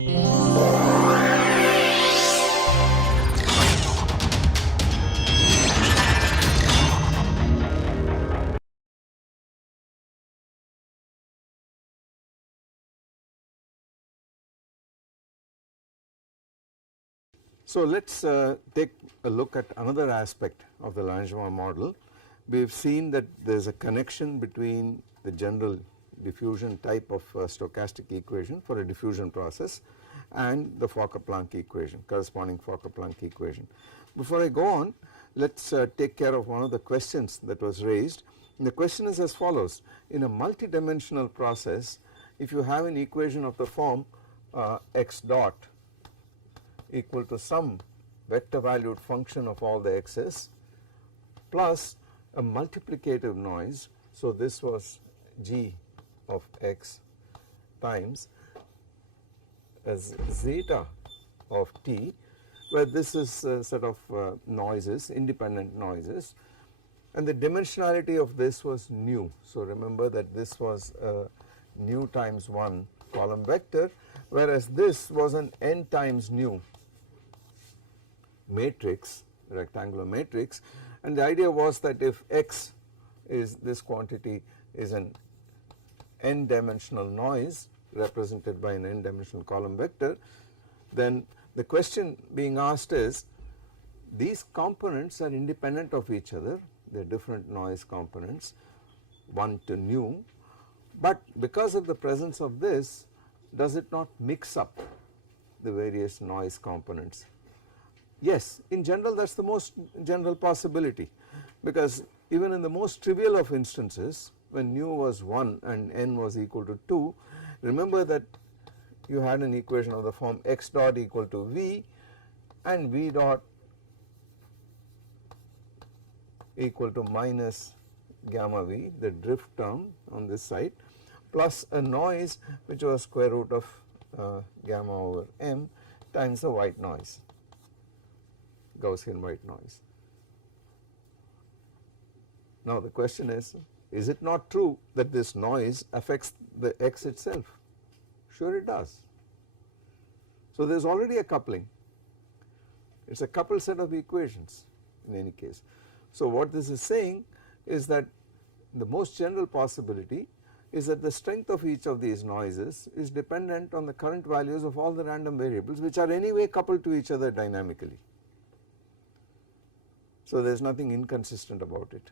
So let us take a look at another aspect of the Langevin model. We have seen that there is a connection between the general diffusion type of stochastic equation for a diffusion process and the Fokker-Planck equation, corresponding Fokker-Planck equation. Before I go on, let us take care of one of the questions that was raised. And the question is as follows: in a multidimensional process, if you have an equation of the form x dot equal to some vector valued function of all the x's plus a multiplicative noise, so this was g of x times as zeta of t, where this is a set of noises, independent noises, and the dimensionality of this was nu. So remember that this was a nu times 1 column vector, whereas this was an n times nu matrix, rectangular matrix, and the idea was that if x is this quantity is an n dimensional noise represented by an n dimensional column vector, then the question being asked is, these components are independent of each other, they are different noise components 1 to nu, but because of the presence of this, does it not mix up the various noise components? Yes, in general that is the most general possibility, because even in the most trivial of instances, when nu was 1 and n was equal to 2, remember that you had an equation of the form x dot equal to v and v dot equal to minus gamma v, the drift term on this side, plus a noise which was square root of gamma over m times the white noise, Gaussian white noise. Now the question is it not true that this noise affects the x itself? Sure it does. So there is already a coupling, it is a coupled set of equations in any case. So what this is saying is that the most general possibility is that the strength of each of these noises is dependent on the current values of all the random variables, which are anyway coupled to each other dynamically. So there is nothing inconsistent about it,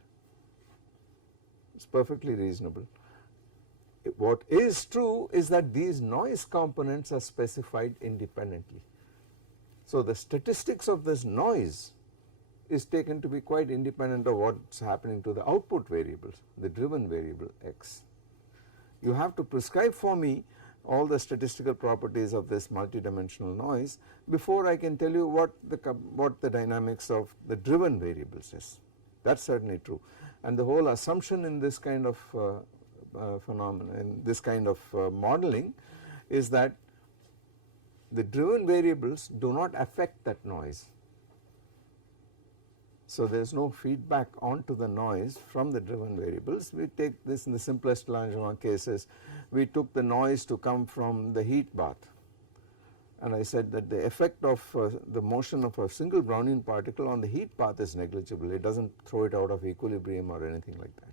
it is perfectly reasonable. What is true is that these noise components are specified independently. So the statistics of this noise is taken to be quite independent of what is happening to the output variables, the driven variable x. You have to prescribe for me all the statistical properties of this multidimensional noise before I can tell you what the dynamics of the driven variables is. That is certainly true, and the whole assumption in this kind of phenomenon, in this kind of modeling, is that the driven variables do not affect that noise. So there is no feedback onto the noise from the driven variables. We take this in the simplest Langevin cases, we took the noise to come from the heat bath, and I said that the effect of the motion of a single Brownian particle on the heat bath is negligible, it does not throw it out of equilibrium or anything like that.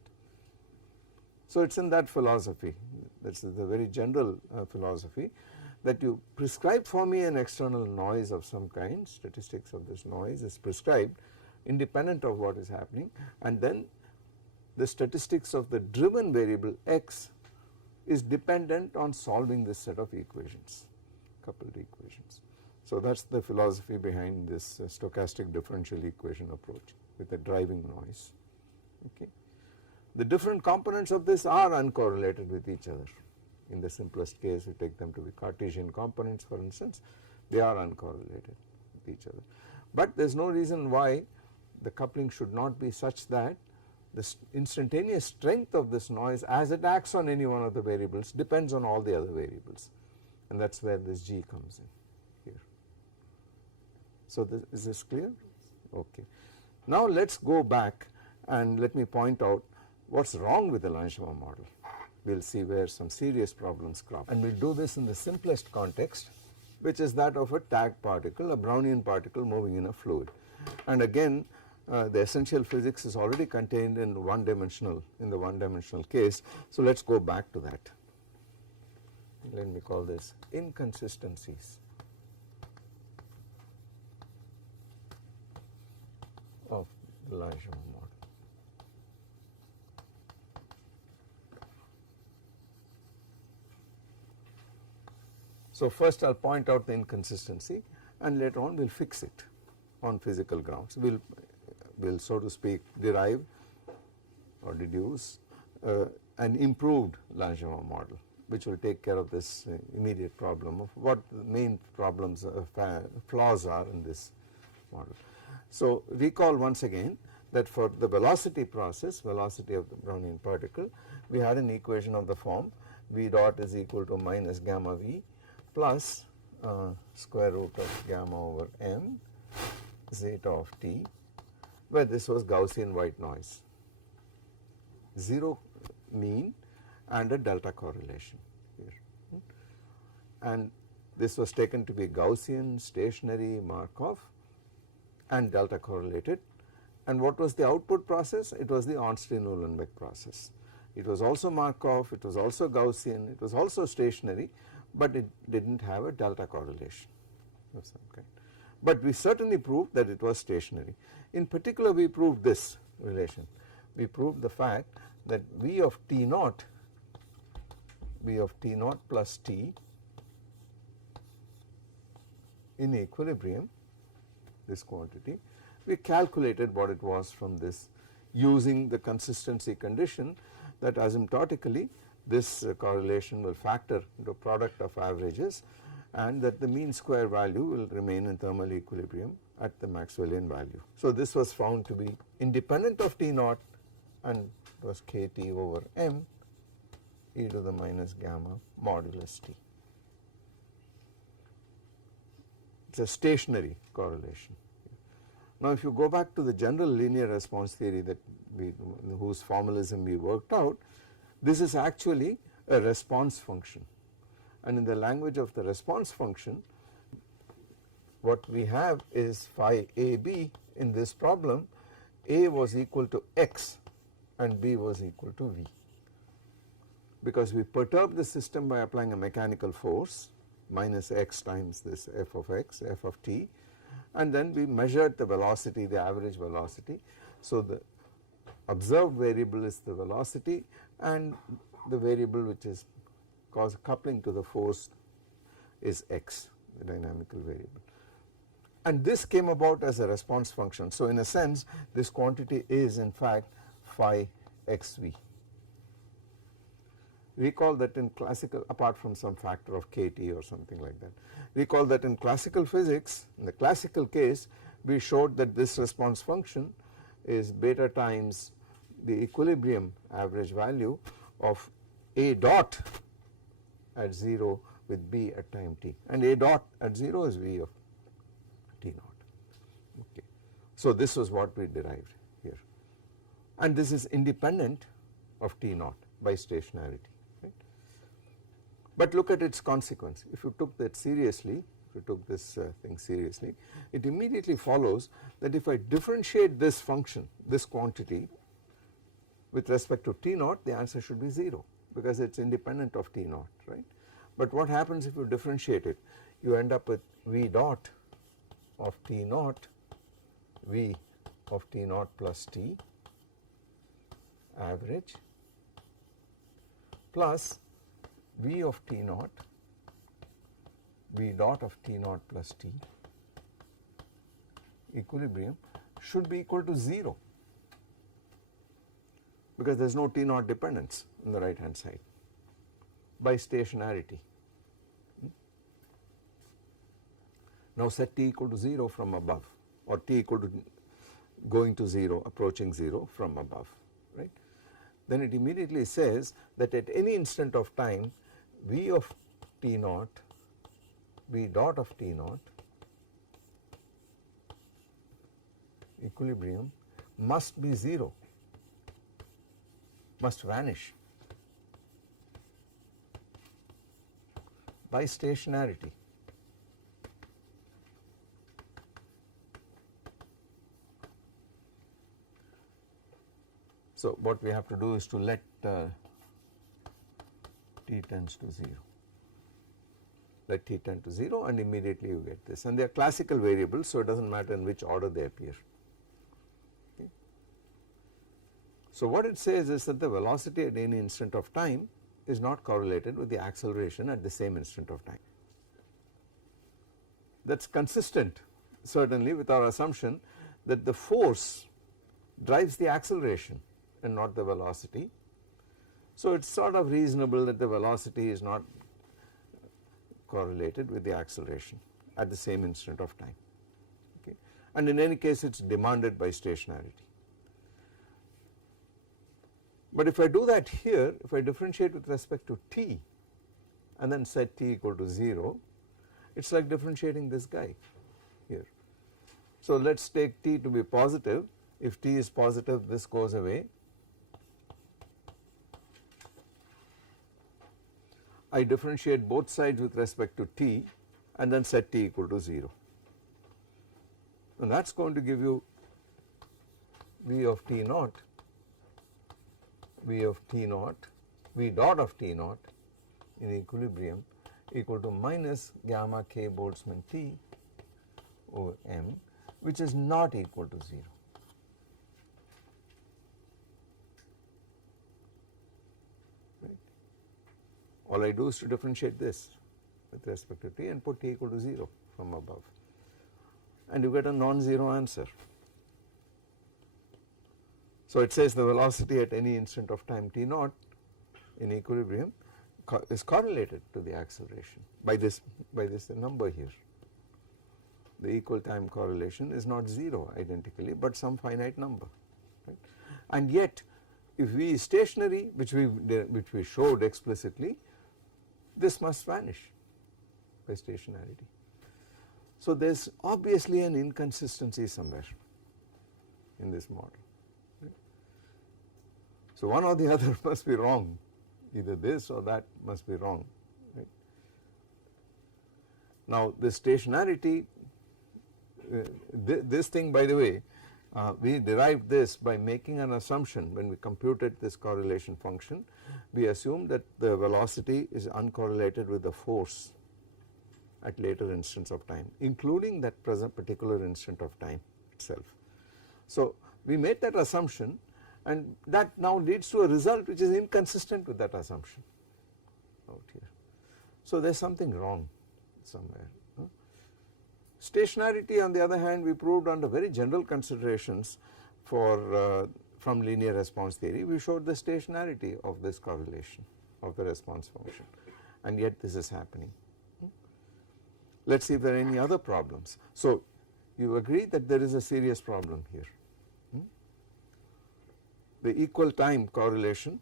So it is in that philosophy, that is the very general philosophy, that you prescribe for me an external noise of some kind, statistics of this noise is prescribed independent of what is happening, and then the statistics of the driven variable x is dependent on solving this set of equations, coupled equations. So that is the philosophy behind this stochastic differential equation approach with a driving noise. Okay. The different components of this are uncorrelated with each other. In the simplest case, we take them to be Cartesian components, for instance, they are uncorrelated with each other. But there is no reason why the coupling should not be such that the instantaneous strength of this noise as it acts on any one of the variables depends on all the other variables, and that is where this g comes in here. So is this clear? Okay. Now let us go back and let me point out what is wrong with the Langevin model. We will see where some serious problems crop, and we will do this in the simplest context, which is that of a tag particle, a Brownian particle moving in a fluid. And again the essential physics is already contained in the one dimensional case. So let us go back to that. Let me call this inconsistencies of the Langevin model. So first I will point out the inconsistency and later on we will fix it on physical grounds. We will so to speak derive or deduce an improved Langevin model, which will take care of this immediate problem of what the main problems flaws are in this model. So recall once again that for the velocity process, velocity of the Brownian particle, we had an equation of the form v dot is equal to minus gamma v plus square root of gamma over m zeta of t, where this was Gaussian white noise, 0 mean and a delta correlation here. And this was taken to be Gaussian, stationary, Markov and delta correlated. And what was the output process? It was the Ornstein-Uhlenbeck process. It was also Markov, it was also Gaussian, it was also stationary, but it did not have a delta correlation of some kind. But we certainly proved that it was stationary. In particular, we proved this relation. We proved the fact that V of T naught plus T in equilibrium, this quantity, we calculated what it was from this using the consistency condition that asymptotically this correlation will factor into product of averages and that the mean square value will remain in thermal equilibrium at the Maxwellian value. So this was found to be independent of T naught and it was kT over m e to the minus gamma modulus T. It is a stationary correlation. Now if you go back to the general linear response theory that whose formalism we worked out, this is actually a response function, and in the language of the response function what we have is phi AB in this problem. A was equal to x and B was equal to V, because we perturb the system by applying a mechanical force minus x times this f of x, f of t, and then we measured the velocity, the average velocity. So the observed variable is the velocity and the variable which is coupling to the force is x, the dynamical variable. And this came about as a response function. So in a sense this quantity is in fact phi xv. Recall that in classical, apart from some factor of kT or something like that, recall that in classical physics, in the classical case, we showed that this response function is beta times the equilibrium average value of A dot at 0 with B at time t, and A dot at 0 is V of T naught. Okay. So this was what we derived here, and this is independent of T naught by stationarity. But look at its consequence. If you took that seriously, if you took this thing seriously, it immediately follows that if I differentiate this function, this quantity with respect to T naught, the answer should be 0 because it is independent of T naught, right. But what happens if you differentiate it? You end up with V dot of T naught, V of T naught plus T average plus V of T naught, V dot of T naught plus T equilibrium should be equal to 0 because there is no T naught dependence on the right hand side by stationarity. Now set T equal to 0 from above, or T equal to going to 0, approaching 0 from above, right. Then it immediately says that at any instant of time V of T naught, V dot of T naught equilibrium must be 0, must vanish by stationarity. So what we have to do is to let t tends to 0, let t tend to 0 and immediately you get this, and they are classical variables, so it does not matter in which order they appear. Okay. So what it says is that the velocity at any instant of time is not correlated with the acceleration at the same instant of time. That is consistent certainly with our assumption that the force drives the acceleration and not the velocity. So it is sort of reasonable that the velocity is not correlated with the acceleration at the same instant of time, okay. And in any case it is demanded by stationarity. But if I do that here, if I differentiate with respect to t and then set t equal to 0, it is like differentiating this guy here. So let us take t to be positive. If t is positive, this goes away. I differentiate both sides with respect to t and then set t equal to 0, and that is going to give you v of t naught, v of t naught, v dot of t naught in equilibrium equal to minus gamma k Boltzmann t over m, which is not equal to 0. Right. All I do is to differentiate this with respect to t and put t equal to 0 from above, and you get a non-zero answer. So it says the velocity at any instant of time t naught in equilibrium is correlated to the acceleration by this number here. The equal time correlation is not 0 identically, but some finite number, right. And yet if v is stationary, which we showed explicitly, this must vanish by stationarity. So there is obviously an inconsistency somewhere in this model, right. So one or the other must be wrong, either this or that must be wrong, right. Now the stationarity, this thing by the way, we derived this by making an assumption when we computed this correlation function. We assumed that the velocity is uncorrelated with the force at later instants of time, including that present particular instant of time itself. So we made that assumption, and that now leads to a result which is inconsistent with that assumption out here. So there is something wrong somewhere. Stationarity on the other hand, we proved under very general considerations for from linear response theory. We showed the stationarity of this correlation of the response function, and yet this is happening. Let us see if there are any other problems. So you agree that there is a serious problem here. The equal time correlation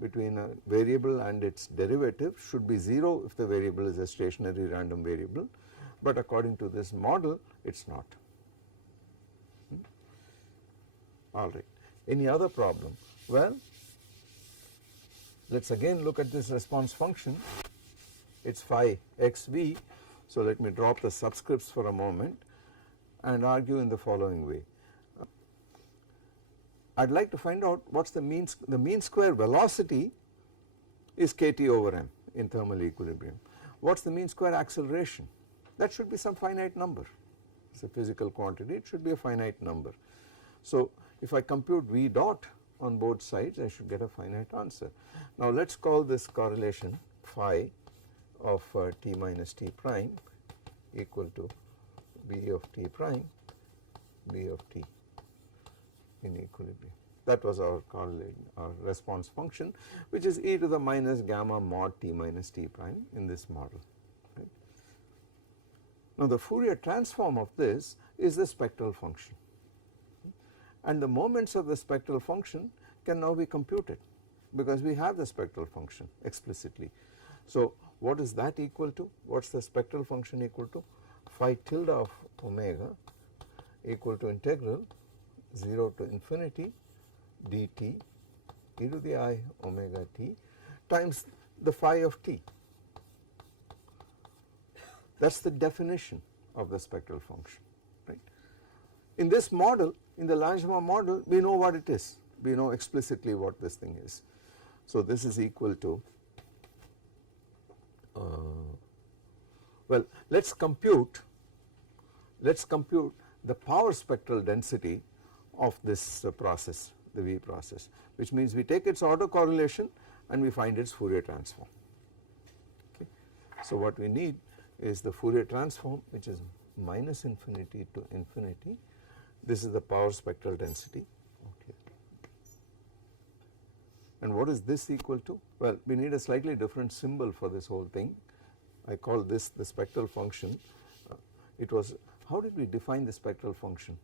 between a variable and its derivative should be 0 if the variable is a stationary random variable, but according to this model it is not. All right. Any other problem? Well, let us again look at this response function. It is phi xv. So let me drop the subscripts for a moment and argue in the following way. I would like to find out what is the mean square velocity is kt over m in thermal equilibrium. What is the mean square acceleration? That should be some finite number. It is a physical quantity, it should be a finite number. So if I compute v dot on both sides, I should get a finite answer. Now let us call this correlation phi of t minus t prime equal to b of t prime b of t in equilibrium. That was our correlation, our response function, which is e to the minus gamma mod t minus t prime in this model. Right. Now the Fourier transform of this is the spectral function, and the moments of the spectral function can now be computed because we have the spectral function explicitly. So what is that equal to? What is the spectral function equal to? Phi tilde of omega equal to integral 0 to infinity dt e to the I omega t times the phi of t. That is the definition of the spectral function, right. In this model, in the Langevin model, we know what it is we know explicitly what this thing is. So this is equal to well, let's compute the power spectral density of this process, the V process, which means we take its autocorrelation and we find its Fourier transform. Okay. So what we need is the Fourier transform, which is minus infinity to infinity. This is the power spectral density. Okay. And what is this equal to? Well, we need a slightly different symbol for this whole thing. I call this the spectral function. It was, how did we define the spectral function?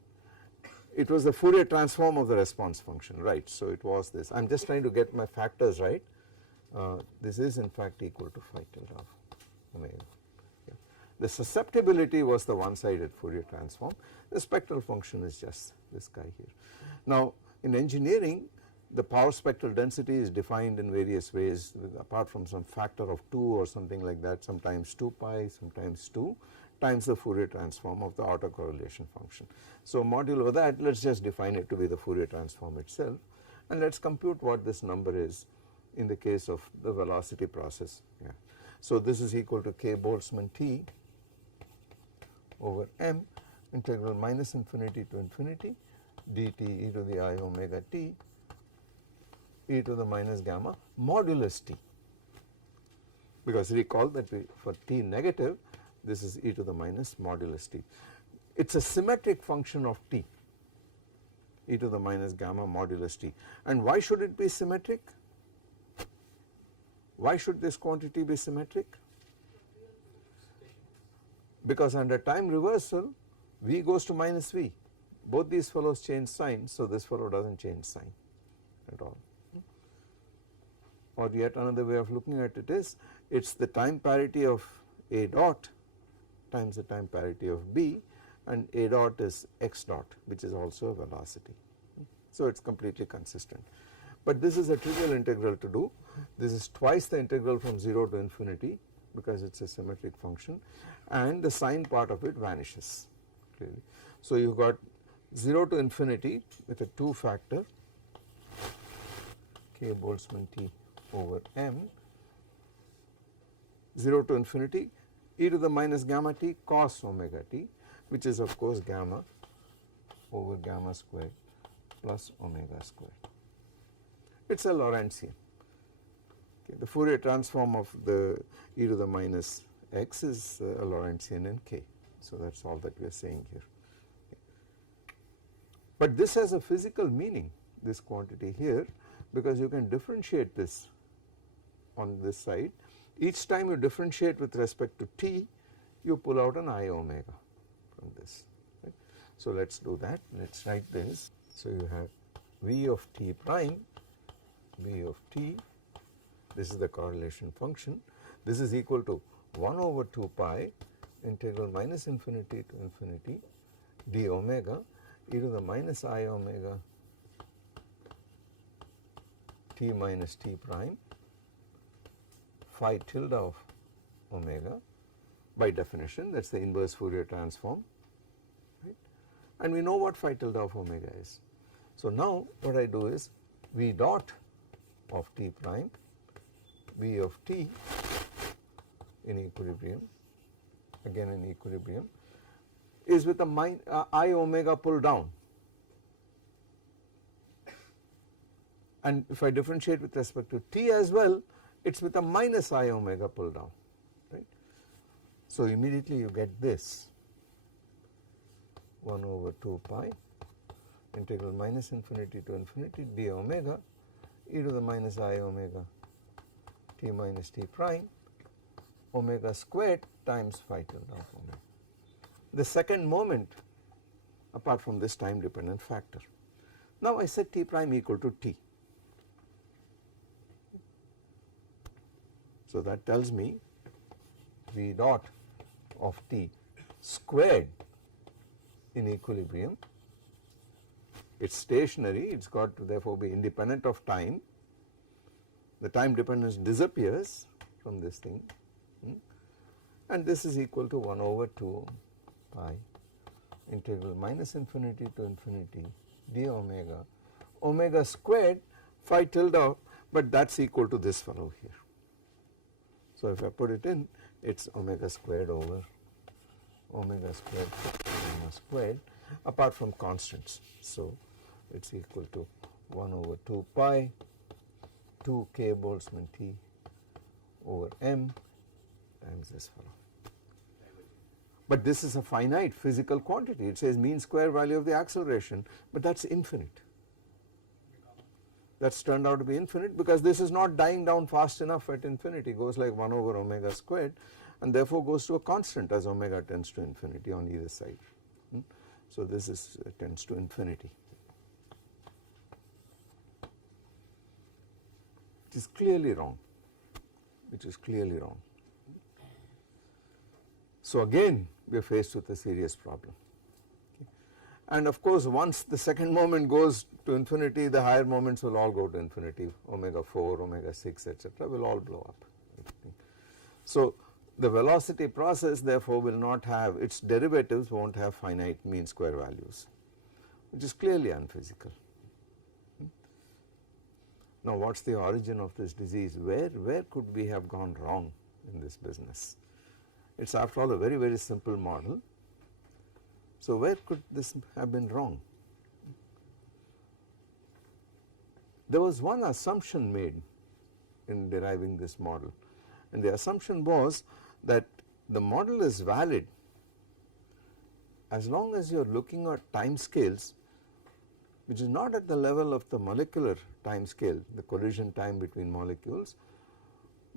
It was the Fourier transform of the response function, right. So it was this. I am just trying to get my factors right. This is in fact equal to phi tilde of omega. Yeah. The susceptibility was the one sided Fourier transform. The spectral function is just this guy here. Now in engineering, the power spectral density is defined in various ways, apart from some factor of 2 or something like that, sometimes 2 pi, sometimes 2 times the Fourier transform of the autocorrelation function. So modulo that, let us just define it to be the Fourier transform itself, and let us compute what this number is in the case of the velocity process. Yeah. So this is equal to k Boltzmann T over m integral minus infinity to infinity dt e to the I omega t e to the minus gamma modulus t, because recall that for t negative this is e to the minus modulus t. It is a symmetric function of t, e to the minus gamma modulus t. And why should it be symmetric? Why should this quantity be symmetric? Because under time reversal v goes to minus v, both these fellows change sign, so this fellow does not change sign at all. Or yet another way of looking at it is, it is the time parity of A dot times the time parity of B, and A dot is x dot, which is also a velocity. So it is completely consistent. But this is a trivial integral to do. This is twice the integral from 0 to infinity, because it is a symmetric function, and the sign part of it vanishes clearly. So you have got 0 to infinity with a 2 factor k Boltzmann T over m, 0 to infinity e to the minus gamma t cos omega t, which is of course gamma over gamma squared plus omega squared. It is a Lorentzian. Okay. The Fourier transform of the e to the minus x is a Lorentzian in k. So that is all that we are saying here. Okay. But this has a physical meaning, this quantity here, because you can differentiate this on this side. Each time you differentiate with respect to t, you pull out an I omega from this. Right. So let us do that. Let us write this. So you have v of t prime, v of t, this is the correlation function. This is equal to 1 over 2 pi integral minus infinity to infinity d omega e to the minus I omega t minus t prime phi tilde of omega. By definition, that is the inverse Fourier transform, right? And we know what phi tilde of omega is. So now what I do is v dot of t prime, v of t in equilibrium, again in equilibrium, is with a I omega pull down. And if I differentiate with respect to t as well, it is with a minus I omega pull down, right. So immediately you get this 1 over 2 pi integral minus infinity to infinity d omega e to the minus I omega t minus t prime omega squared times phi tilde of omega. The second moment apart from this time dependent factor. Now I set t prime equal to t. So that tells me v dot of t squared in equilibrium, it is stationary, it has got to therefore be independent of time, the time dependence disappears from this thing, and this is equal to 1 over 2 pi integral minus infinity to infinity d omega omega squared phi tilde, but that is equal to this fellow here. So if I put it in, it is omega squared over omega squared gamma squared apart from constants. So it is equal to 1 over 2 pi 2 k Boltzmann T over m times this fellow. But this is a finite physical quantity. It says mean square value of the acceleration, but that is infinite. That is turned out to be infinite because this is not dying down fast enough at infinity, goes like 1 over omega squared and therefore goes to a constant as omega tends to infinity on either side. So this is tends to infinity. It is clearly wrong, which is clearly wrong. So again we are faced with a serious problem. And of course once the second moment goes to infinity, the higher moments will all go to infinity, omega 4, omega 6, etc. will all blow up. So the velocity process therefore will not have, its derivatives will not have finite mean square values, which is clearly unphysical. Now what is the origin of this disease? Where could we have gone wrong in this business? It is after all a very, very simple model. So where could this have been wrong? There was one assumption made in deriving this model, and the assumption was that the model is valid as long as you are looking at time scales which is not at the level of the molecular time scale, the collision time between molecules,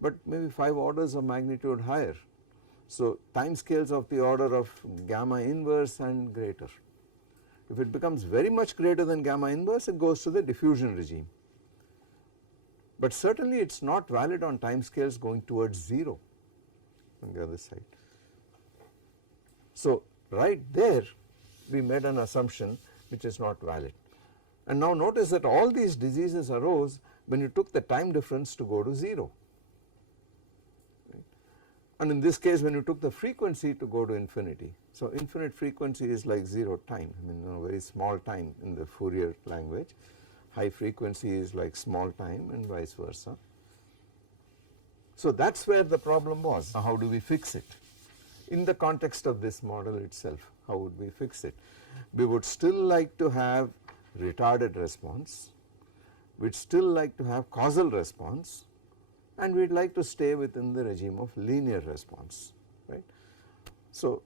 but maybe 5 orders of magnitude higher. So time scales of the order of gamma inverse and greater. If it becomes very much greater than gamma inverse, it goes to the diffusion regime. But certainly it is not valid on time scales going towards 0 on the other side. So right there we made an assumption which is not valid. And now notice that all these diseases arose when you took the time difference to go to 0. And in this case when you took the frequency to go to infinity. So infinite frequency is like 0 time, I mean very small time in the Fourier language. High frequency is like small time and vice versa. So that is where the problem was. How do we fix it? In the context of this model itself, how would we fix it? We would still like to have retarded response, we would still like to have causal response, and we would like to stay within the regime of linear response, right. So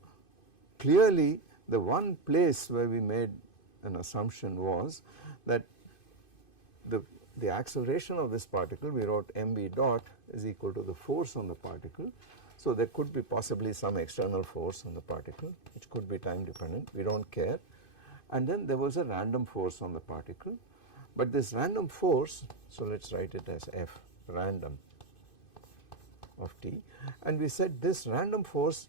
clearly the one place where we made an assumption was that the acceleration of this particle, we wrote mv dot is equal to the force on the particle. So there could be possibly some external force on the particle which could be time dependent, we do not care. And then there was a random force on the particle, but this random force, so let us write it as f random of t, and we said this random force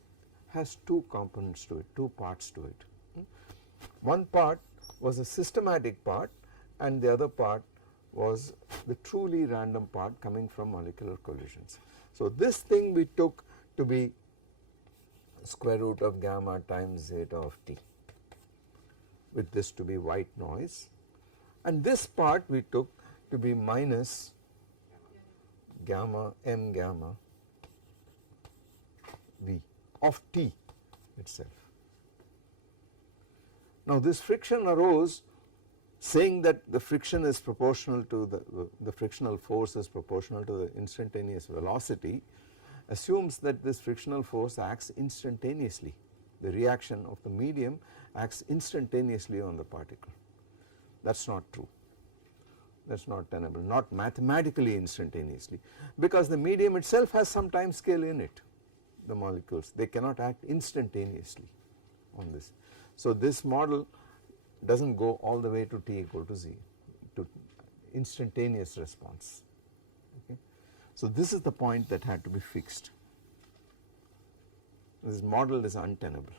has 2 components to it, 2 parts to it. One part was a systematic part and the other part was the truly random part coming from molecular collisions. So this thing we took to be square root of gamma times zeta of t, with this to be white noise, and this part we took to be minus gamma m gamma v of t itself. Now this friction arose saying that the friction is proportional to the frictional force is proportional to the instantaneous velocity, assumes that this frictional force acts instantaneously. The reaction of the medium acts instantaneously on the particle. That is not true, that is not tenable, not mathematically instantaneously, because the medium itself has some time scale in it, the molecules, they cannot act instantaneously on this. So this model does not go all the way to t equal to 0, to instantaneous response. Okay. So this is the point that had to be fixed. This model is untenable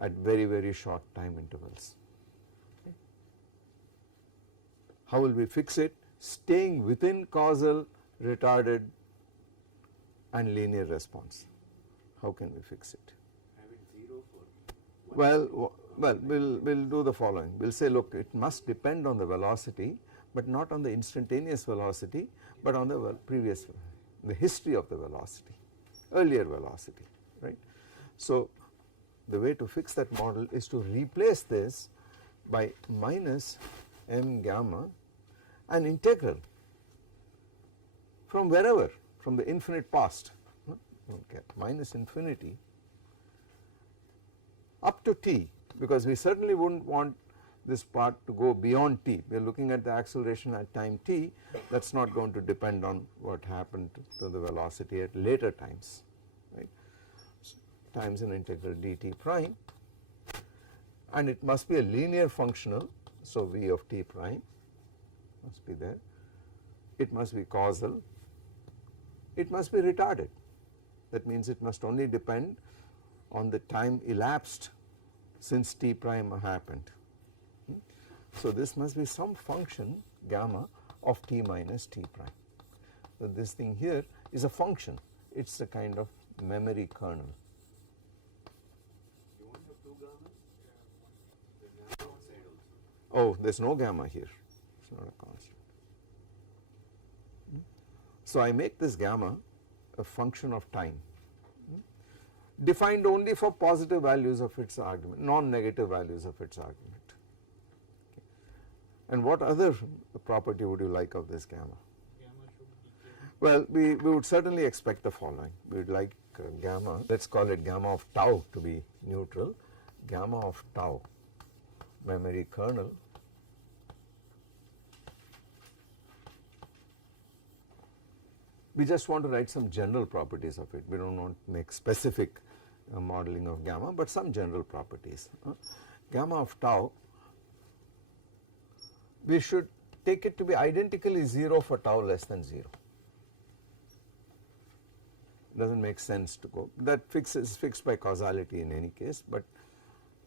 at very, very short time intervals. Okay. How will we fix it? Staying within causal, retarded and linear response. How can we fix it? Have it 0 for 1. Well, Well, we'll do the following. We'll say, look, it must depend on the velocity, but not on the instantaneous velocity, but on the previous, the history of the velocity, earlier velocity, right. So the way to fix that model is to replace this by minus m gamma an integral from wherever, from the infinite past, okay, minus infinity up to t, because we certainly wouldn't want this part to go beyond t. We are looking at the acceleration at time t, that is not going to depend on what happened to the velocity at later times, right. So, times an integral dt prime, and it must be a linear functional, so v of t prime must be there, it must be causal, it must be retarded, that means it must only depend on the time elapsed since t prime happened. So this must be some function gamma of t minus t prime. So this thing here is a function, it is a kind of memory kernel. You won't have two gammas? The gamma outside also. Oh, there is no gamma here, it is not a constant. So I make this gamma a function of time, defined only for positive values of its argument, non-negative values of its argument. Okay. And what other property would you like of this gamma? Gamma should decay. Well, we would certainly expect the following. We would like gamma, let us call it gamma of tau to be neutral, gamma of tau, memory kernel, we just want to write some general properties of it, we do not want to make specific modeling of gamma, but some general properties. Gamma of tau, we should take it to be identically 0 for tau less than 0. Does not make sense to go, that is fixed by causality in any case, but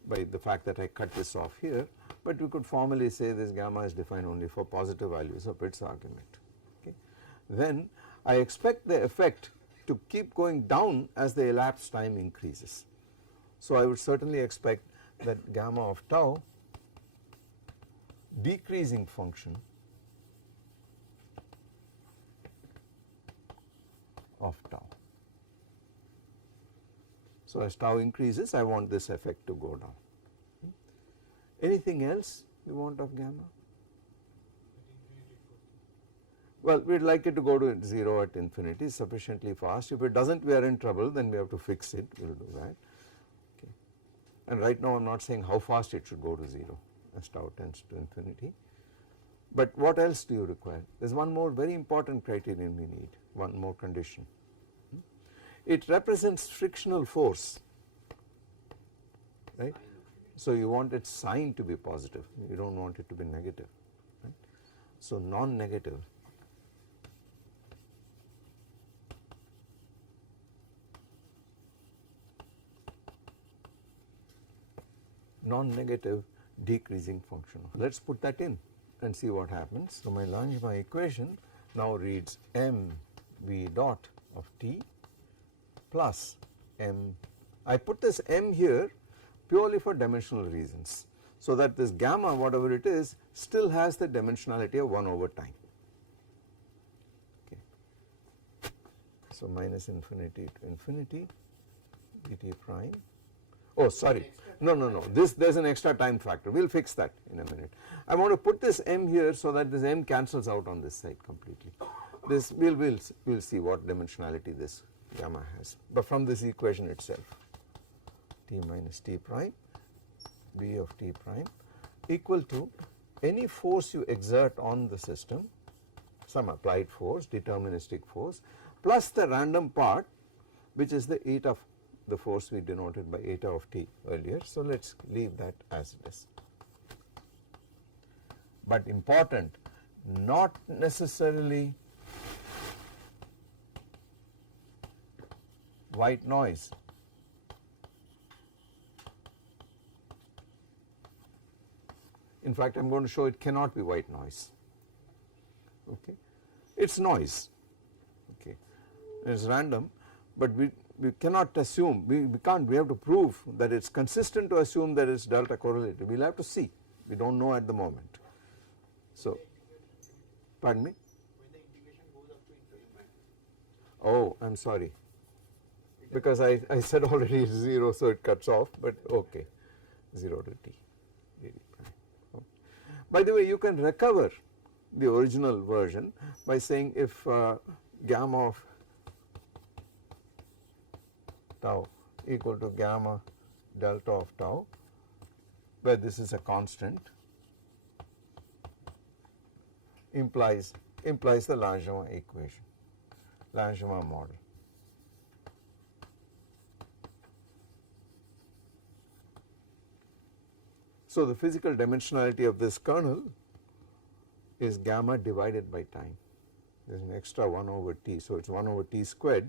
by the fact that I cut this off here, but we could formally say this gamma is defined only for positive values of its argument. Okay. Then I expect the effect to keep going down as the elapsed time increases. So I would certainly expect that gamma of tau, decreasing function of tau. So as tau increases, I want this effect to go down. Anything else we want of gamma? Well, we would like it to go to 0 at infinity sufficiently fast. If it does not, we are in trouble, then we have to fix it, we will do that. Okay. And right now I am not saying how fast it should go to 0 as tau tends to infinity. But what else do you require? There is one more very important criterion we need, one more condition. It represents frictional force, right. So you want its sign to be positive, you do not want it to be negative, right. So non-negative decreasing function. Let us put that in and see what happens. So my Langevin equation now reads m v dot of t plus m. I put this m here purely for dimensional reasons, so that this gamma, whatever it is, still has the dimensionality of 1 over time. Okay. So minus infinity to infinity dt prime. Oh, sorry, no, this, there is an extra time factor, we will fix that in a minute. I want to put this m here so that this m cancels out on this side completely. This we'll see what dimensionality this gamma has, but from this equation itself, t minus t prime b of t prime equal to any force you exert on the system, some applied force, deterministic force, plus the random part, which is the eta of the force we denoted by eta of t earlier. So let us leave that as it is. But important, not necessarily white noise. In fact, I am going to show it cannot be white noise. Okay, it is noise. Okay, it is random, but we cannot assume, we can't, we have to prove that it is consistent to assume that it is delta correlated. We will have to see, we do not know at the moment. So, pardon me? When the integration goes up to infinite. Oh, I am sorry, because I said already 0, so it cuts off, but okay, 0 to t. By the way, you can recover the original version by saying if gamma of tau equal to gamma delta of tau, where this is a constant, implies the Langevin equation, Langevin model. So the physical dimensionality of this kernel is gamma divided by time. There is an extra 1 over t, so it is 1 over t squared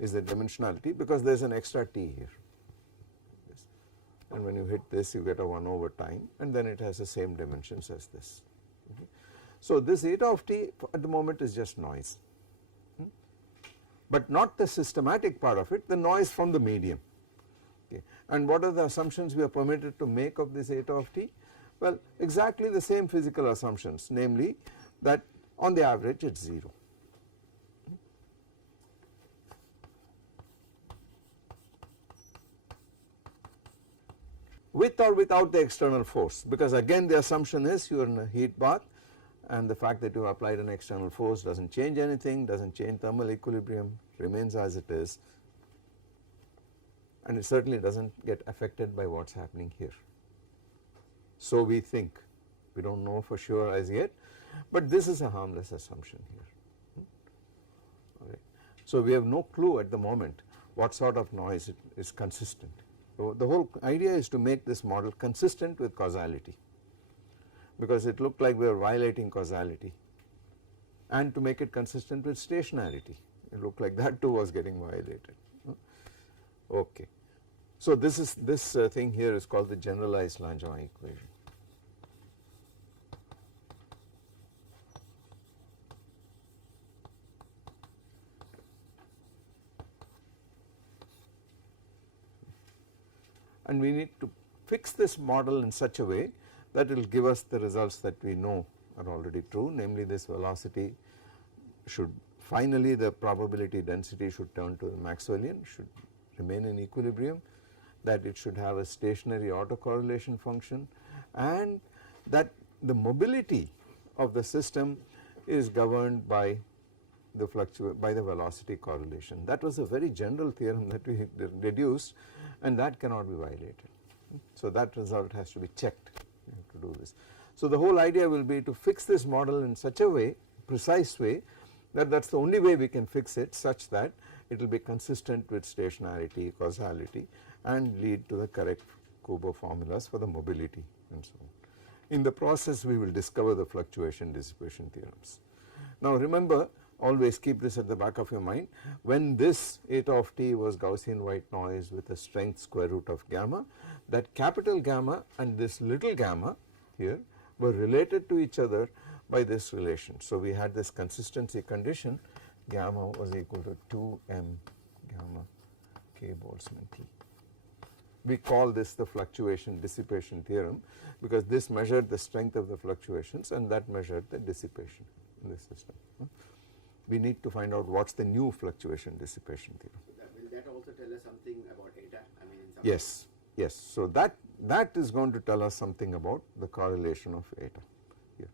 is the dimensionality, because there is an extra t here. And when you hit this, you get a 1 over time, and then it has the same dimensions as this. Okay. So this eta of t at the moment is just noise, but not the systematic part of it, the noise from the medium. Okay. And what are the assumptions we are permitted to make of this eta of t? Well, exactly the same physical assumptions, namely that on the average it is 0. With or without the external force, because again the assumption is you are in a heat bath, and the fact that you applied an external force does not change anything, does not change thermal equilibrium, remains as it is, and it certainly does not get affected by what is happening here. So we think, we do not know for sure as yet, but this is a harmless assumption here. Okay. So we have no clue at the moment what sort of noise is consistent. So the whole idea is to make this model consistent with causality, because it looked like we were violating causality, and to make it consistent with stationarity. It looked like that too was getting violated. Okay. So this thing here is called the generalized Langevin equation. And we need to fix this model in such a way that it will give us the results that we know are already true, namely this velocity should finally, the probability density should turn to the Maxwellian, should remain in equilibrium, that it should have a stationary autocorrelation function, and that the mobility of the system is governed by the velocity correlation. That was a very general theorem that we deduced, and that cannot be violated. So that result has to be checked. You have to do this. So the whole idea will be to fix this model in such a way, precise way, that is the only way we can fix it, such that it will be consistent with stationarity, causality, and lead to the correct Kubo formulas for the mobility and so on. In the process we will discover the fluctuation dissipation theorems. Now remember, always keep this at the back of your mind, when this eta of t was Gaussian white noise with a strength square root of gamma, that capital gamma and this little gamma here were related to each other by this relation. So we had this consistency condition, gamma was equal to 2m gamma k Boltzmann t. We call this the fluctuation dissipation theorem, because this measured the strength of the fluctuations and that measured the dissipation in the system. We need to find out what is the new fluctuation dissipation theorem. So will that also tell us something about eta? I mean, in some Yes, yes. So that is going to tell us something about the correlation of eta here,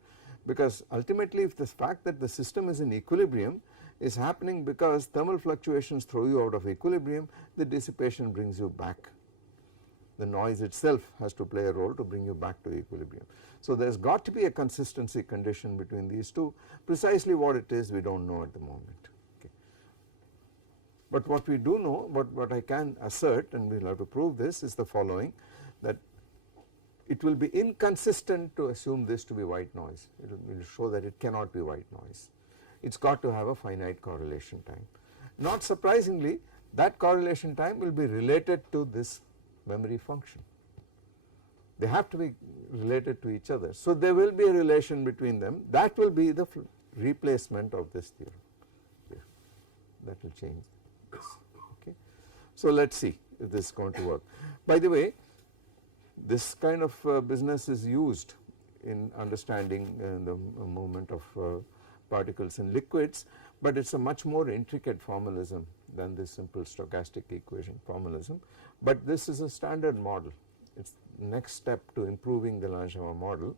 because ultimately if the fact that the system is in equilibrium is happening because thermal fluctuations throw you out of equilibrium, the dissipation brings you back. The noise itself has to play a role to bring you back to equilibrium. So there has got to be a consistency condition between these two. Precisely what it is we do not know at the moment. Okay. But what we do know, what I can assert, and we will have to prove this, is the following, that it will be inconsistent to assume this to be white noise. It will show that it cannot be white noise. It has got to have a finite correlation time. Not surprisingly, that correlation time will be related to this memory function. They have to be related to each other. So there will be a relation between them. That will be the replacement of this theorem here. That will change this. Okay. So let us see if this is going to work. By the way, this kind of business is used in understanding the movement of particles in liquids, but it is a much more intricate formalism than this simple stochastic equation formalism, but this is a standard model. It is next step to improving the Langevin model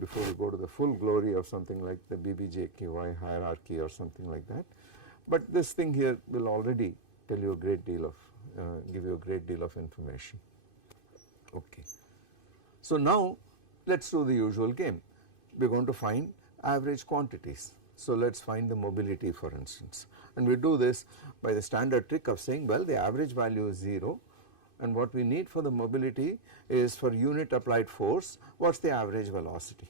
before we go to the full glory of something like the BBJQI hierarchy or something like that. But this thing here will already tell you a great deal of give you a great deal of information. Okay. So now let us do the usual game. We are going to find average quantities. So let us find the mobility, for instance, and we do this by the standard trick of saying, well, the average value is 0, and what we need for the mobility is for unit applied force, what is the average velocity.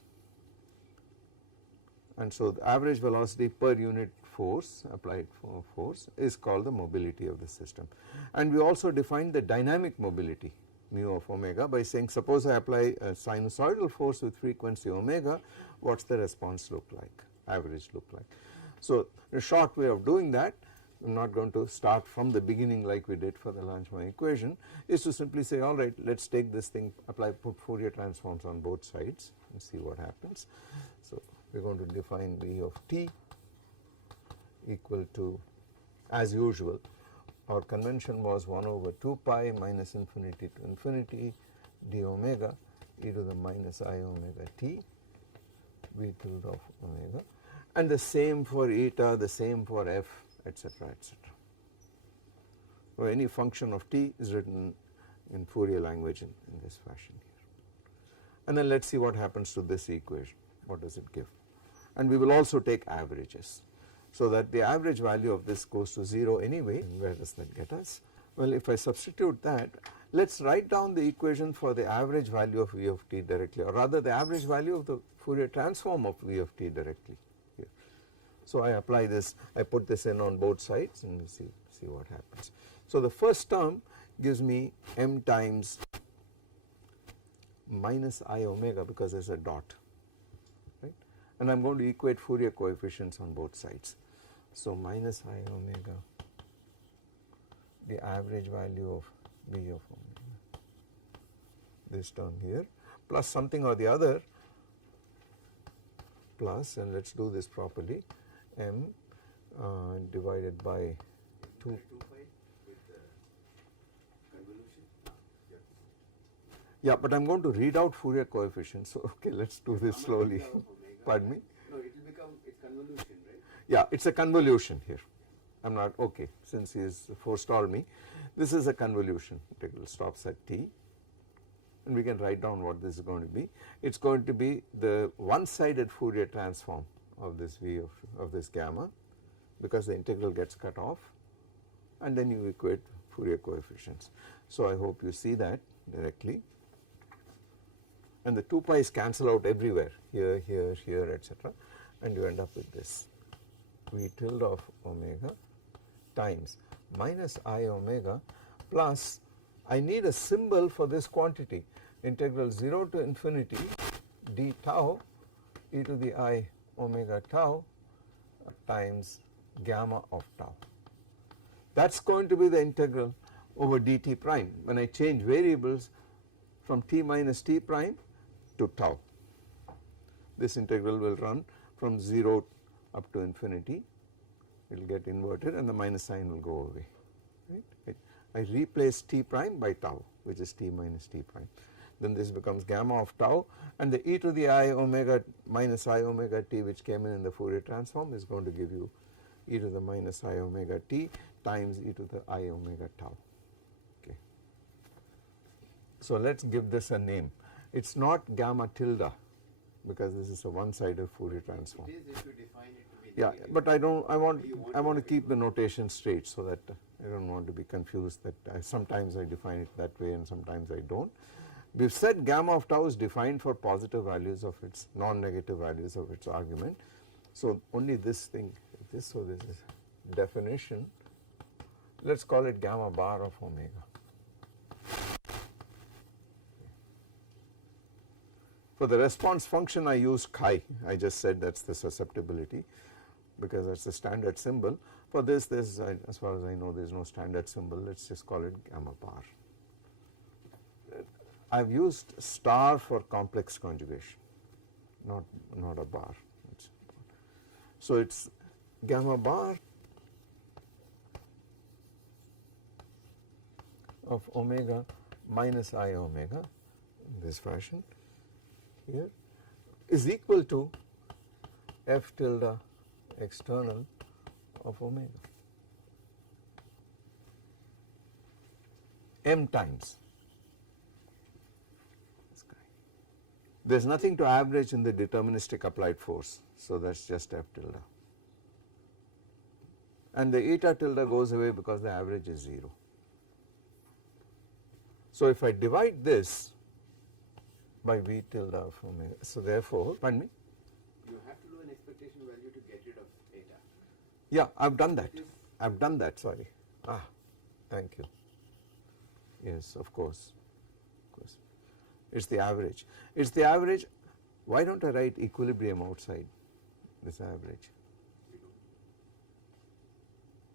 And so the average velocity per unit force, applied force, is called the mobility of the system. And we also define the dynamic mobility mu of omega by saying, suppose I apply a sinusoidal force with frequency omega, what is the response look like, average look like. So a short way of doing that, I am not going to start from the beginning like we did for the Langevin equation, is to simply say, all right, let us take this thing, put Fourier transforms on both sides and see what happens. So we are going to define V of t equal to, as usual, our convention was 1 over 2 pi minus infinity to infinity d omega e to the minus I omega t V tilde of omega, and the same for eta, the same for f, etc., etc. So any function of t is written in Fourier language in this fashion here. And then let us see what happens to this equation, what does it give. And we will also take averages, so that the average value of this goes to 0 anyway. And where does that get us? Well, if I substitute that, let us write down the equation for the average value of V of t directly, or rather the average value of the Fourier transform of V of t directly here. So I apply this, I put this in on both sides and we see what happens. So the first term gives me m times minus I omega because there is a dot, right, and I am going to equate Fourier coefficients on both sides. So minus I omega, the average value of V of omega, this term here, plus something or the other, plus, and let us do this properly, m divided by 2. 2 pi with the convolution. Yeah, but I am going to read out Fourier coefficients. So okay, let us do this slowly. Pardon me? No, it will become, it's convolution, right? Yeah, it is a convolution here. I am not, okay, since he has forestalled me, this is a convolution. Integral stops at t, and we can write down what this is going to be. It is going to be the one-sided Fourier transform of this V of this gamma, because the integral gets cut off, and then you equate Fourier coefficients. So I hope you see that directly, and the 2 pi's cancel out everywhere, here, here, here, etc., and you end up with this V tilde of omega times minus I omega plus, I need a symbol for this quantity, integral 0 to infinity d tau e to the I omega tau times gamma of tau. That is going to be the integral over dt prime when I change variables from t minus t prime to tau. This integral will run from 0 up to infinity, it will get inverted and the minus sign will go away, right. I replace t prime by tau, which is t minus t prime. Then this becomes gamma of tau, and the e to the I omega minus I omega t, which came in the Fourier transform, is going to give you e to the minus I omega t times e to the I omega tau. Okay. So let us give this a name. It is not gamma tilde, because this is a one-sided Fourier transform. It is if you define it to be Yeah, negative. but I want to keep the notation straight, so that I don't want to be confused that sometimes I define it that way and sometimes I don't. We have said gamma of tau is defined for positive values of its non-negative values of its argument. So only this thing, so this is definition, let us call it gamma bar of omega. For the response function I use chi, I just said that is the susceptibility, because that is the standard symbol. For this, there is, as far as I know, there is no standard symbol, let us just call it gamma bar. I have used star for complex conjugation, not a bar. So it is gamma bar of omega minus I omega in this fashion here is equal to f tilde external of omega m times. There is nothing to average in the deterministic applied force, so that is just f tilde, and the eta tilde goes away because the average is 0. So if I divide this by v tilde of omega, so therefore, pardon me? You have to do an expectation value to get rid of eta. Yeah, I have done that. I have done that, sorry. Thank you. Yes, of course. It is the average. It is the average. Why don't I write equilibrium outside this average?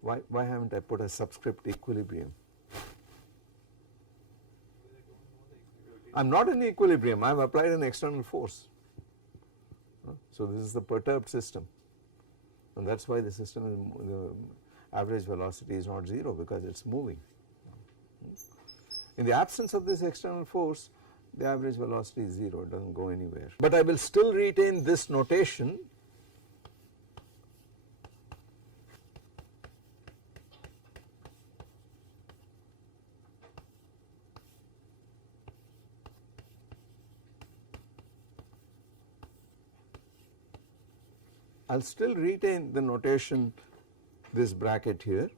Why haven't I put a subscript equilibrium? I am not in equilibrium, I have applied an external force. So this is the perturbed system, and that is why the system is, the average velocity is not 0, because it is moving. In the absence of this external force, the average velocity is 0, it does not go anywhere. But I will still retain this notation I will still retain the notation, this bracket here,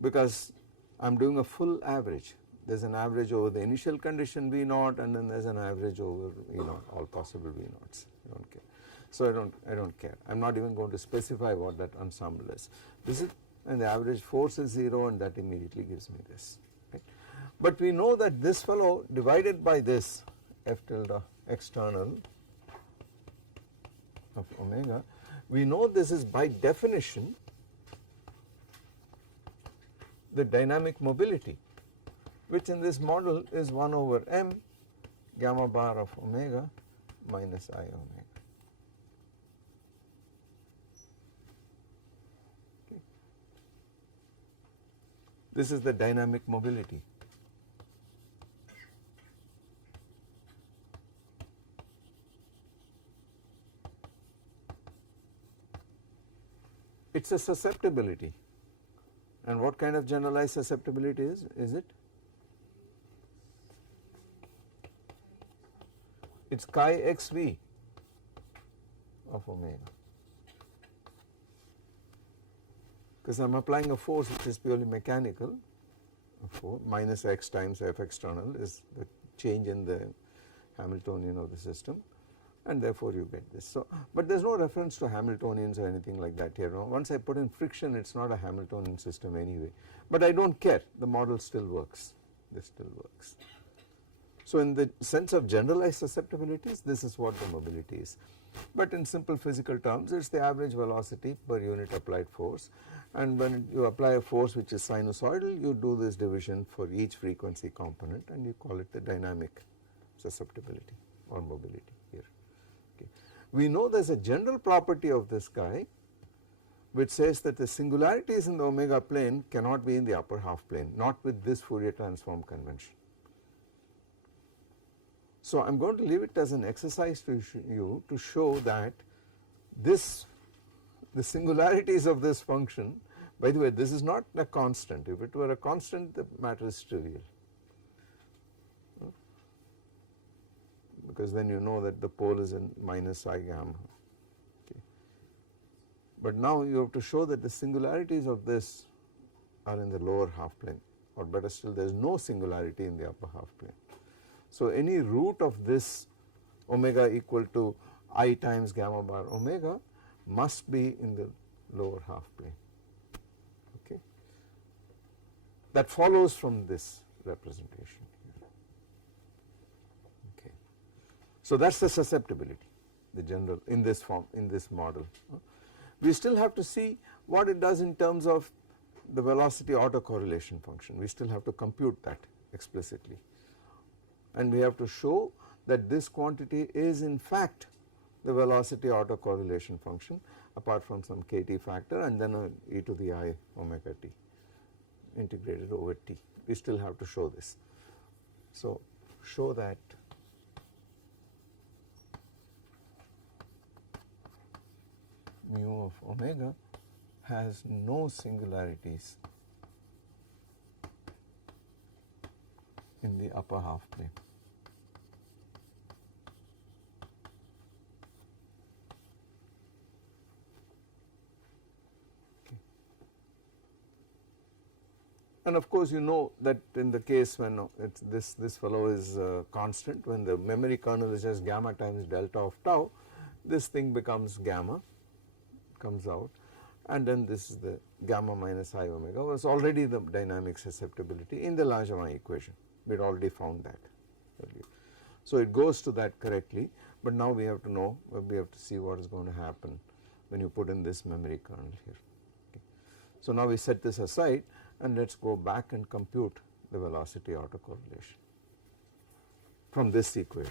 because I am doing a full average. There is an average over the initial condition V naught, and then there is an average over all possible V naughts. I don't care. So I don't care. I am not even going to specify what that ensemble is. This is, and the average force is 0, and that immediately gives me this. Right? But we know that this fellow divided by this f tilde external of omega, we know this is by definition the dynamic mobility, which in this model is 1 over m gamma bar of omega minus I omega. Okay. This is the dynamic mobility. It is a susceptibility, and what kind of generalized susceptibility is it? It is chi xv of omega, because I am applying a force which is purely mechanical. Minus x times f external is the change in the Hamiltonian of the system, and therefore you get this. So, but there is no reference to Hamiltonians or anything like that here. Once I put in friction, it is not a Hamiltonian system anyway, but I do not care, the model still works, this still works. So in the sense of generalized susceptibilities, this is what the mobility is, but in simple physical terms, it is the average velocity per unit applied force, and when you apply a force which is sinusoidal, you do this division for each frequency component, and you call it the dynamic susceptibility or mobility here. We know there is a general property of this guy which says that the singularities in the omega plane cannot be in the upper half plane, not with this Fourier transform convention. So I am going to leave it as an exercise to you to show that this, the singularities of this function, by the way, this is not a constant. If it were a constant, the matter is trivial, because then you know that the pole is in minus I gamma. Okay. But now you have to show that the singularities of this are in the lower half plane, or better still, there is no singularity in the upper half plane. So any root of this omega equal to I times gamma bar omega must be in the lower half plane. Okay. That follows from this representation. So that is the susceptibility, the general in this form, in this model. We still have to see what it does in terms of the velocity autocorrelation function. We still have to compute that explicitly, and we have to show that this quantity is in fact the velocity autocorrelation function apart from some kt factor and then a e to the I omega t integrated over t. We still have to show this. So show that mu of omega has no singularities in the upper half plane. And of course you know that in the case when this fellow is constant, when the memory kernel is just gamma times delta of tau, this thing becomes gamma, comes out, and then this is the gamma minus I omega was already the dynamic susceptibility in the Langevin equation. We had already found that earlier. So it goes to that correctly, but now we have to know, we have to see what is going to happen when you put in this memory kernel here. Okay. So now we set this aside and let us go back and compute the velocity autocorrelation from this equation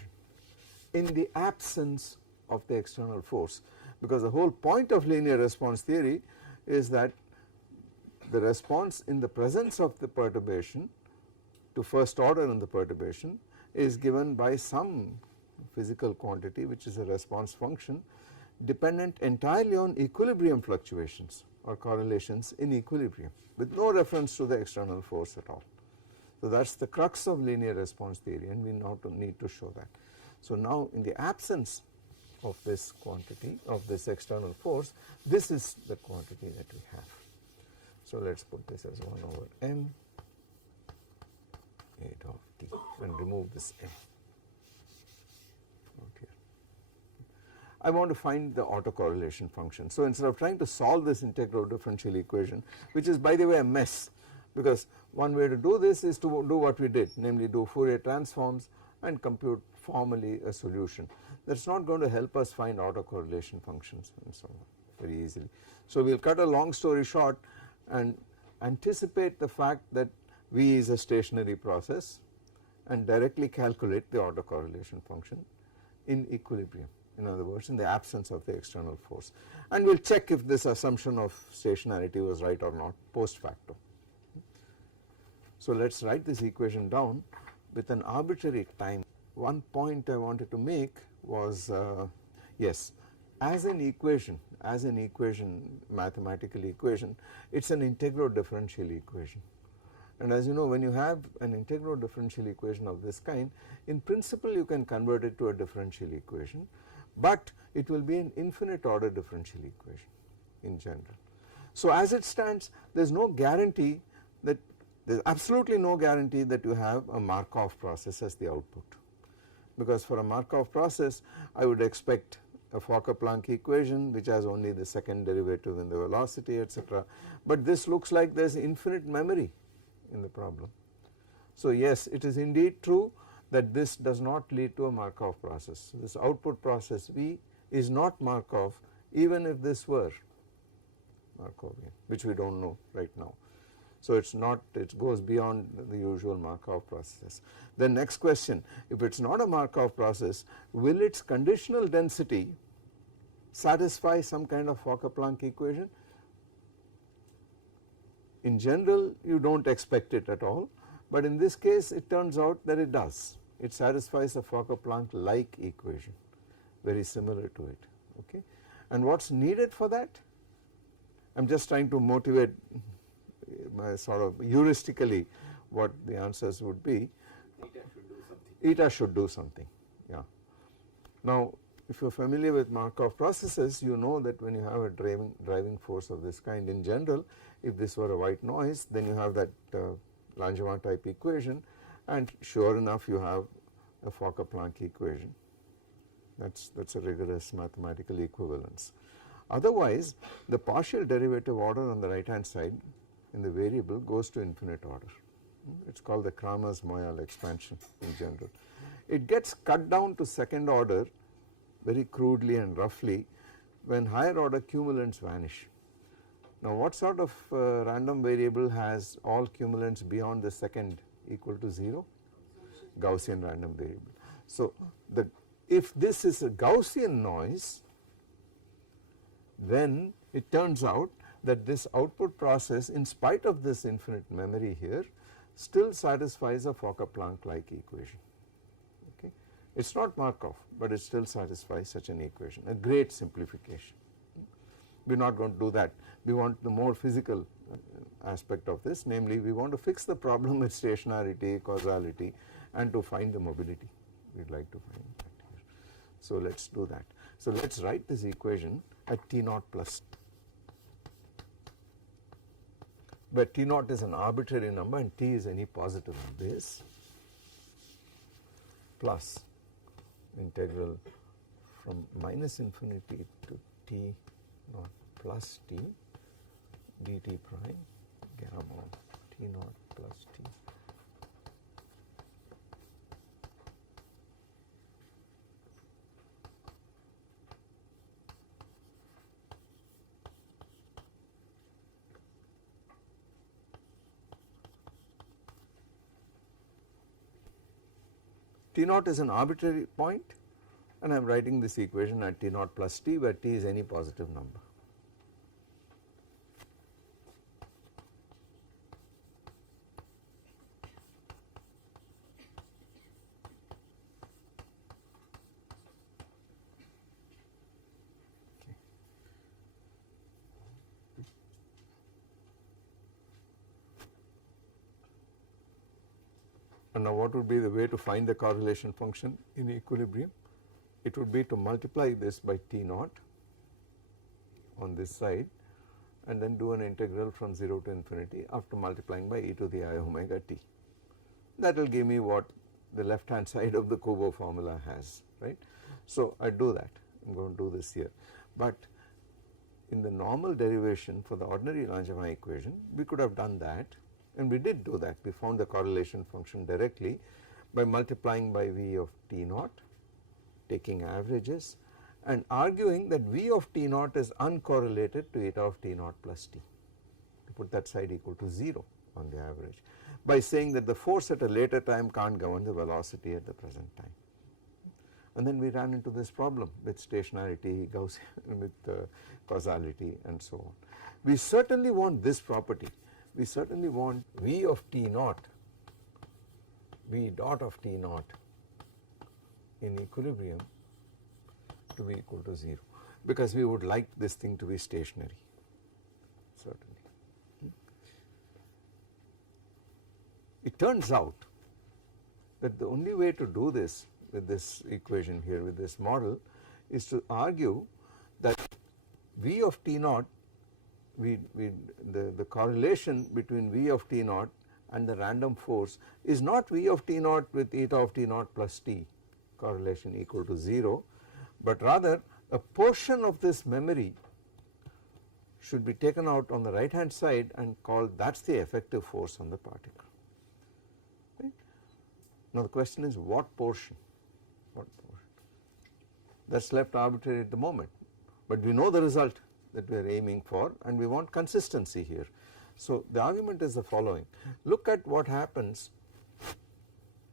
in the absence of the external force, because the whole point of linear response theory is that the response in the presence of the perturbation to first order in the perturbation is given by some physical quantity which is a response function dependent entirely on equilibrium fluctuations or correlations in equilibrium with no reference to the external force at all. So that is the crux of linear response theory, and we now need to show that. So now in the absence of this quantity of this external force, this is the quantity that we have. So let us put this as 1 over m 8 of t and remove this m out here. I want to find the autocorrelation function. So instead of trying to solve this integral differential equation, which is by the way a mess, because one way to do this is to do what we did, namely do Fourier transforms and compute formally a solution. That is not going to help us find autocorrelation functions and so on very easily. So we will cut a long story short and anticipate the fact that V is a stationary process and directly calculate the autocorrelation function in equilibrium, in other words in the absence of the external force, and we will check if this assumption of stationarity was right or not post facto. So let us write this equation down with an arbitrary time. One point I wanted to make was yes, as an equation, mathematical equation, it is an integral differential equation. And as you know, when you have an integral differential equation of this kind, in principle you can convert it to a differential equation, but it will be an infinite order differential equation in general. So as it stands, there is no guarantee that, there is absolutely no guarantee that you have a Markov process as the output, because for a Markov process I would expect a Fokker-Planck equation which has only the second derivative in the velocity, etc. But this looks like there is infinite memory in the problem. So yes, it is indeed true that this does not lead to a Markov process. This output process V is not Markov even if this were Markovian, which we do not know right now. So it is not, it goes beyond the usual Markov processes. The next question, if it is not a Markov process, will its conditional density satisfy some kind of Fokker-Planck equation? In general you do not expect it at all, but in this case it turns out that it does. It satisfies a Fokker-Planck like equation, very similar to it. Okay. And what is needed for that? I am just trying to motivate my sort of heuristically what the answers would be. Eta should do something, yeah. Now if you are familiar with Markov processes, you know that when you have a driving force of this kind in general, if this were a white noise, then you have that Langevin type equation, and sure enough you have a Fokker-Planck equation. That is a rigorous mathematical equivalence. Otherwise the partial derivative order on the right hand side in the variable goes to infinite order. It is called the Kramers-Moyal expansion in general. It gets cut down to second order very crudely and roughly when higher order cumulants vanish. Now what sort of random variable has all cumulants beyond the second equal to 0? Gaussian random variable. So if this is a Gaussian noise, then it turns out that this output process, in spite of this infinite memory here, still satisfies a Fokker-Planck like equation. Okay. It is not Markov, but it still satisfies such an equation, a great simplification. We are not going to do that. We want the more physical aspect of this, namely we want to fix the problem with stationarity, causality, and to find the mobility. We would like to find that here. So let us do that. So let us write this equation at T naught plus, where T naught is an arbitrary number and T is any positive on this, plus integral from minus infinity to T naught plus T dt prime gamma of T naught plus T. T naught is an arbitrary point, and I am writing this equation at T naught plus T, where T is any positive number. And now what would be the way to find the correlation function in equilibrium? It would be to multiply this by T naught on this side and then do an integral from 0 to infinity after multiplying by e to the I omega t. That will give me what the left hand side of the Kubo formula has, right. So I do that, I am going to do this here, but in the normal derivation for the ordinary Langevin equation we could have done that, and we did do that. We found the correlation function directly by multiplying by V of T naught, taking averages and arguing that V of T naught is uncorrelated to eta of T naught plus T. We put that side equal to 0 on the average by saying that the force at a later time can't govern the velocity at the present time. And then we ran into this problem with stationarity, Gaussian, with causality and so on. We certainly want this property. We certainly want V of T naught, V dot of T naught in equilibrium to be equal to 0, because we would like this thing to be stationary, certainly. It turns out that the only way to do this with this equation here, with this model, is to argue that V of T naught, the correlation between V of T naught and the random force is not V of T naught with eta of T naught plus T correlation equal to 0, but rather a portion of this memory should be taken out on the right hand side and called, that is the effective force on the particle. Right? Now the question is what portion? What portion? That is left arbitrary at the moment, but we know the result that we are aiming for and we want consistency here. So the argument is the following: look at what happens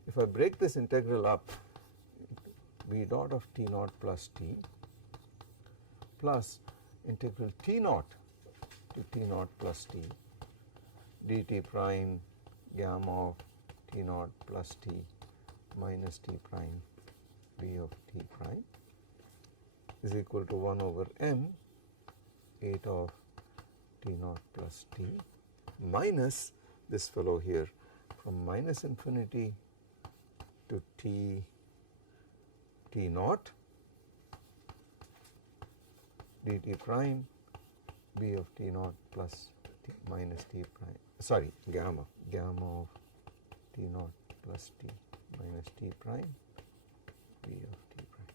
if I break this integral up, V dot of T naught plus T plus integral T naught to T naught plus T dt prime gamma of T naught plus T minus T prime V of T prime is equal to 1 over m eta of T naught plus T minus this fellow here from minus infinity to T naught dt prime B of T naught plus T minus T prime, sorry, gamma of T naught plus T minus T prime B of T prime.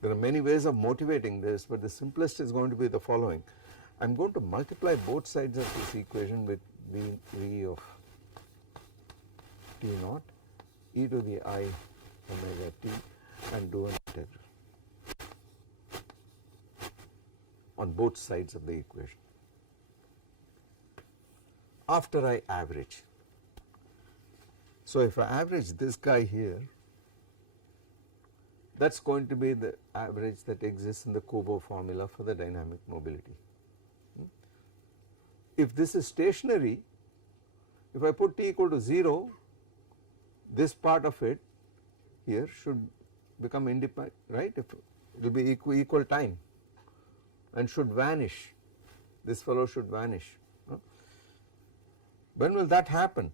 There are many ways of motivating this, but the simplest is going to be the following. I am going to multiply both sides of this equation with V of T naught e to the I omega t and do an integral. on both sides of the equation after I average. So if I average this guy here, that is going to be the average that exists in the Kubo formula for the dynamic mobility. If this is stationary, if I put t equal to 0, this part of it here should become independent, right? If it will be equal time and should vanish, this fellow should vanish. When will that happen?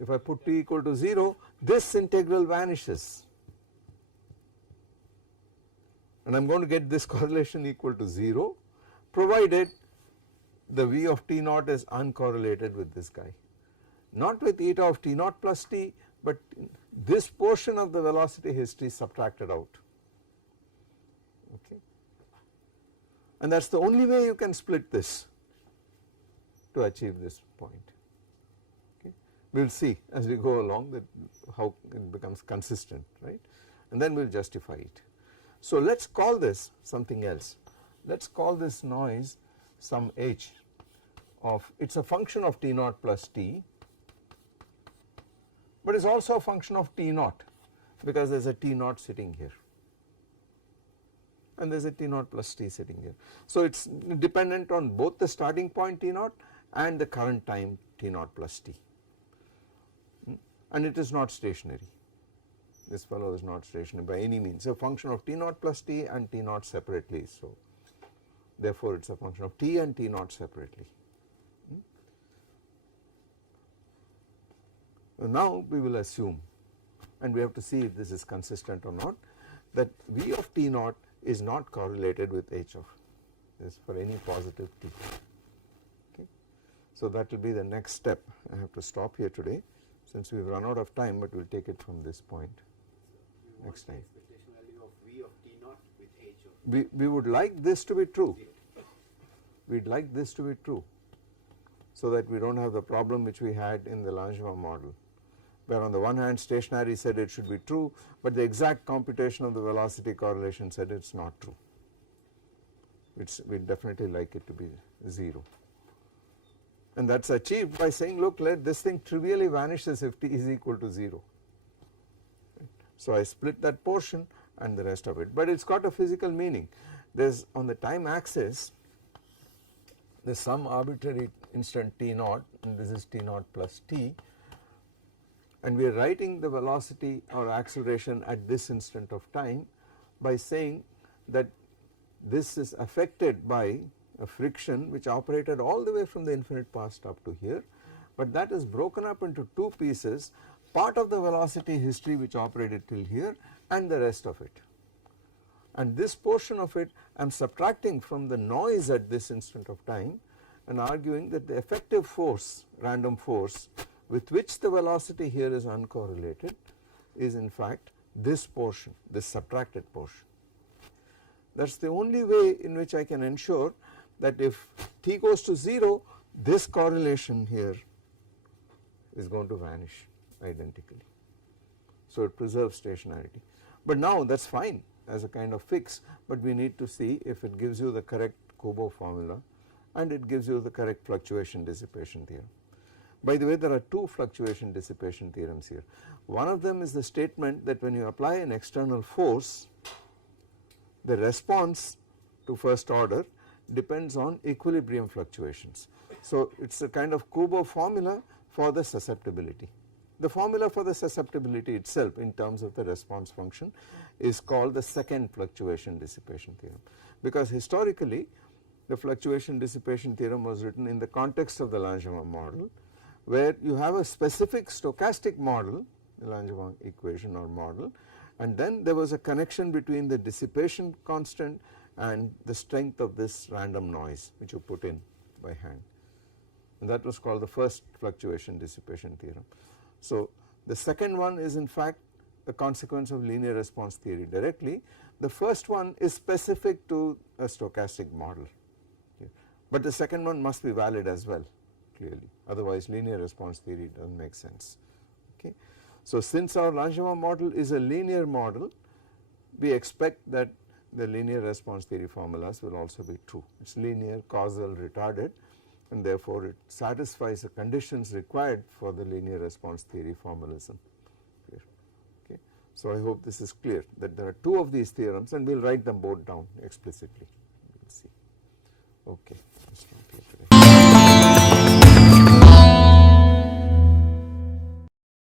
If I put t equal to 0, this integral vanishes, and I am going to get this correlation equal to 0 provided the v of t naught is uncorrelated with this guy, not with eta of t naught plus t, but this portion of the velocity history subtracted out, okay. And that is the only way you can split this to achieve this point. Okay. We will see as we go along that how it becomes consistent, right, and then we will justify it. So let us call this something else. Let us call this noise some h of, it is a function of t naught plus t, but it is also a function of t naught because there is a t naught sitting here and there is a t naught plus t sitting here. So it is dependent on both the starting point t naught and the current time t naught plus t, and it is not stationary. This fellow is not stationary by any means. A function of t naught plus t and t naught separately, so therefore it is a function of t and t naught separately. Now we will assume, and we have to see if this is consistent or not, that v of t naught is not correlated with h of this for any positive t. Okay. So that will be the next step. I have to stop here today since we have run out of time, but we will take it from this point next time. Expectation value of v of t naught with h of We would like this to be true. We would like this to be true so that we do not have the problem which we had in the Langevin model, where on the one hand stationary said it should be true, but the exact computation of the velocity correlation said it is not true. We definitely like it to be 0, and that is achieved by saying, look, let this thing trivially vanishes if t is equal to 0. So I split that portion and the rest of it, but it has got a physical meaning. There is on the time axis there is some arbitrary instant t naught, and this is t naught plus t, and we are writing the velocity or acceleration at this instant of time by saying that this is affected by a friction which operated all the way from the infinite past up to here, but that is broken up into two pieces, part of the velocity history which operated till here and the rest of it. And this portion of it I am subtracting from the noise at this instant of time and arguing that the effective force, random force, with which the velocity here is uncorrelated is in fact this portion, this subtracted portion. That is the only way in which I can ensure that if t goes to 0, this correlation here is going to vanish identically. So it preserves stationarity. But now that is fine as a kind of fix, but we need to see if it gives you the correct Kubo formula and it gives you the correct fluctuation dissipation theorem. By the way, there are two fluctuation dissipation theorems here. One of them is the statement that when you apply an external force, the response to first order depends on equilibrium fluctuations. So it is a kind of Kubo formula for the susceptibility. The formula for the susceptibility itself in terms of the response function is called the second fluctuation dissipation theorem, because historically the fluctuation dissipation theorem was written in the context of the Langevin model, where you have a specific stochastic model, the Langevin equation or model, and then there was a connection between the dissipation constant and the strength of this random noise which you put in by hand, and that was called the first fluctuation dissipation theorem. So the second one is in fact a consequence of linear response theory directly. The first one is specific to a stochastic model, okay, but the second one must be valid as well clearly, otherwise linear response theory does not make sense. Okay. So since our Langevin model is a linear model, we expect that the linear response theory formulas will also be true. It is linear, causal, retarded, and therefore it satisfies the conditions required for the linear response theory formalism. Clear? Okay. So I hope this is clear that there are two of these theorems, and we will write them both down explicitly. We will see. Okay.